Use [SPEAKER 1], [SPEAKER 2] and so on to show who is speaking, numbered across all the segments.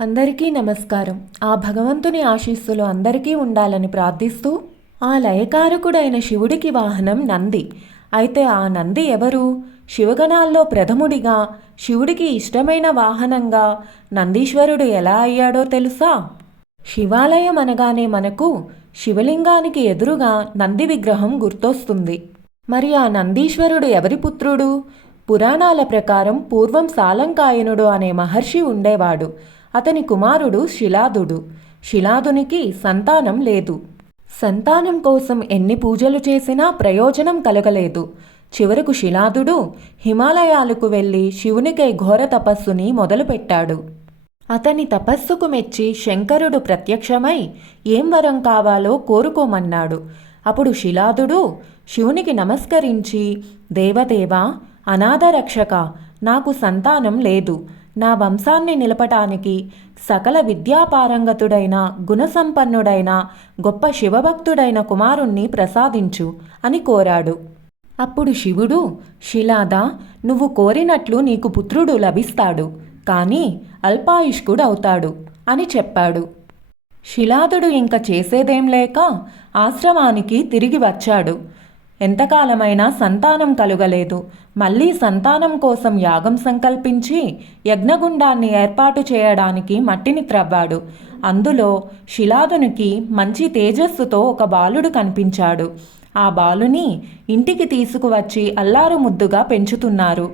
[SPEAKER 1] అందరికీ నమస్కారం. ఆ భగవంతుని ఆశీస్సులు అందరికీ ఉండాలని ప్రార్థిస్తూ ఆ లయకారకుడైన శివుడికి వాహనం నంది. అయితే ఆ నంది ఎవరు? శివగణాల్లో ప్రథముడిగా శివుడికి ఇష్టమైన వాహనంగా నందీశ్వరుడు ఎలా అయ్యాడో తెలుసా? శివాలయం అనగానే మనకు శివలింగానికి ఎదురుగా నంది విగ్రహం గుర్తొస్తుంది. మరి ఆ నందీశ్వరుడు ఎవరి పుత్రుడు? పురాణాల ప్రకారం పూర్వం సాలంకాయనుడు అనే మహర్షి ఉండేవాడు. అతని కుమారుడు శిలాదుడు. శిలాదునికి సంతానం లేదు. సంతానం కోసం ఎన్ని పూజలు చేసినా ప్రయోజనం కలగలేదు. చివరకు శిలాదుడు హిమాలయాలకు వెళ్ళి శివునికై ఘోర తపస్సుని మొదలుపెట్టాడు. అతని తపస్సుకు మెచ్చి శంకరుడు ప్రత్యక్షమై ఏం వరం కావాలో కోరుకోమన్నాడు. అప్పుడు శిలాదుడు శివునికి నమస్కరించి దేవదేవా అనాథరక్షక నాకు సంతానం లేదు. నా వంశాన్ని నిలపటానికి సకల విద్యాపారంగతుడైన గుణసంపన్నుడైన గొప్ప శివభక్తుడైన కుమారుణ్ణి ప్రసాదించు అని కోరాడు. అప్పుడు శివుడు శిలాద నువ్వు కోరినట్లు నీకు పుత్రుడు లభిస్తాడు కానీ అల్పాయుష్కుడవుతాడు అని చెప్పాడు. శిలాదుడు ఇంక చేసేదేం లేక ఆశ్రమానికి తిరిగి వచ్చాడు. ఎంతకాలమైనా సంతానం కలుగలేదు. మళ్ళీ సంతానం కోసం యాగం సంకల్పించి యజ్ఞగుండాన్ని ఏర్పాటు చేయడానికి మట్టిని త్రవ్వాడు. అందులో శిలాదునికి మంచి తేజస్సుతో ఒక బాలుడు కనిపించాడు. ఆ బాలుని ఇంటికి తీసుకువచ్చి అల్లారు ముద్దుగా పెంచుతున్నారు.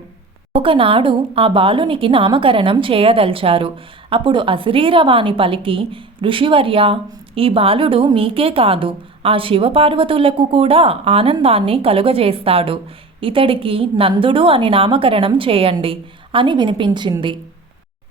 [SPEAKER 1] ఒకనాడు ఆ బాలునికి నామకరణం చేయదల్చారు. అప్పుడు అశరీరవాణి పలికి ఋషివర్య ఈ బాలుడు మీకే కాదు ఆ శివపార్వతులకు కూడా ఆనందాన్ని కలుగజేస్తాడు. ఇతడికి నందుడు అని నామకరణం చేయండి అని వినిపించింది.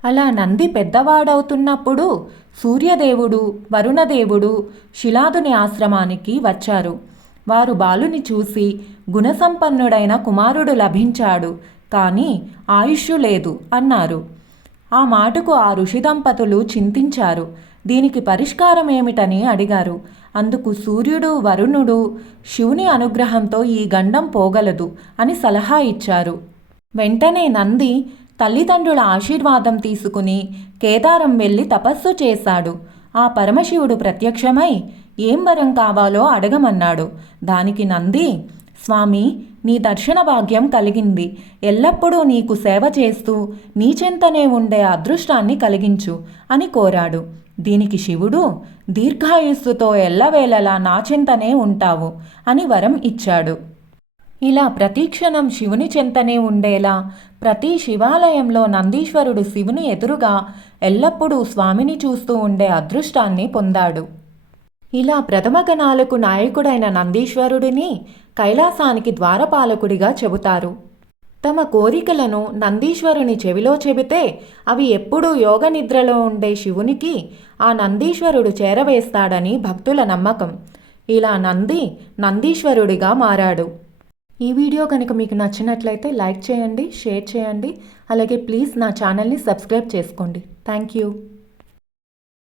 [SPEAKER 1] అలా నంది పెద్దవాడవుతున్నప్పుడు సూర్యదేవుడు వరుణదేవుడు శిలాదుని ఆశ్రమానికి వచ్చారు. వారు బాలుని చూసి గుణసంపన్నుడైన కుమారుడు లభించాడు కానీ ఆయుష్యు లేదు అన్నారు. ఆ మాటకు ఆ ఋషి దంపతులు చింతించారు. దీనికి పరిష్కారం ఏమిటని అడిగారు. అందుకు సూర్యుడు వరుణుడు శివుని అనుగ్రహంతో ఈ గండం పోగలదు అని సలహా ఇచ్చారు. వెంటనే నంది తల్లిదండ్రుల ఆశీర్వాదం తీసుకుని కేదారం వెళ్ళి తపస్సు చేశాడు. ఆ పరమశివుడు ప్రత్యక్షమై ఏం వరం కావాలో అడగమన్నాడు. దానికి నంది స్వామి నీ దర్శన భాగ్యం కలిగింది. ఎల్లప్పుడూ నీకు సేవ చేస్తూ నీ చెంతనే ఉండే అదృష్టాన్ని కలిగించు అని కోరాడు. దీనికి శివుడు దీర్ఘాయుస్సుతో ఎల్లవేళలా నా చెంతనే ఉంటావు అని వరం ఇచ్చాడు. ఇలా ప్రతిక్షణం శివుని చెంతనే ఉండేలా ప్రతి శివాలయంలో నందీశ్వరుడు శివుని ఎదురుగా ఎల్లప్పుడూ స్వామిని చూస్తూ ఉండే అదృష్టాన్ని పొందాడు. ఇలా ప్రథమ గణాలకు నాయకుడైన నందీశ్వరుడిని కైలాసానికి ద్వారపాలకుడిగా చెబుతారు. తమ కోరికలను నందీశ్వరుని చెవిలో చెబితే అవి ఎప్పుడూ యోగ నిద్రలో ఉండే శివునికి ఆ నందీశ్వరుడు చేరవేస్తాడని భక్తుల నమ్మకం. ఇలా నంది నందీశ్వరుడిగా మారాడు. ఈ వీడియో కనుక మీకు నచ్చినట్లయితే లైక్ చేయండి షేర్ చేయండి. అలాగే ప్లీజ్ నా ఛానల్ని సబ్స్క్రైబ్ చేసుకోండి. Thank you.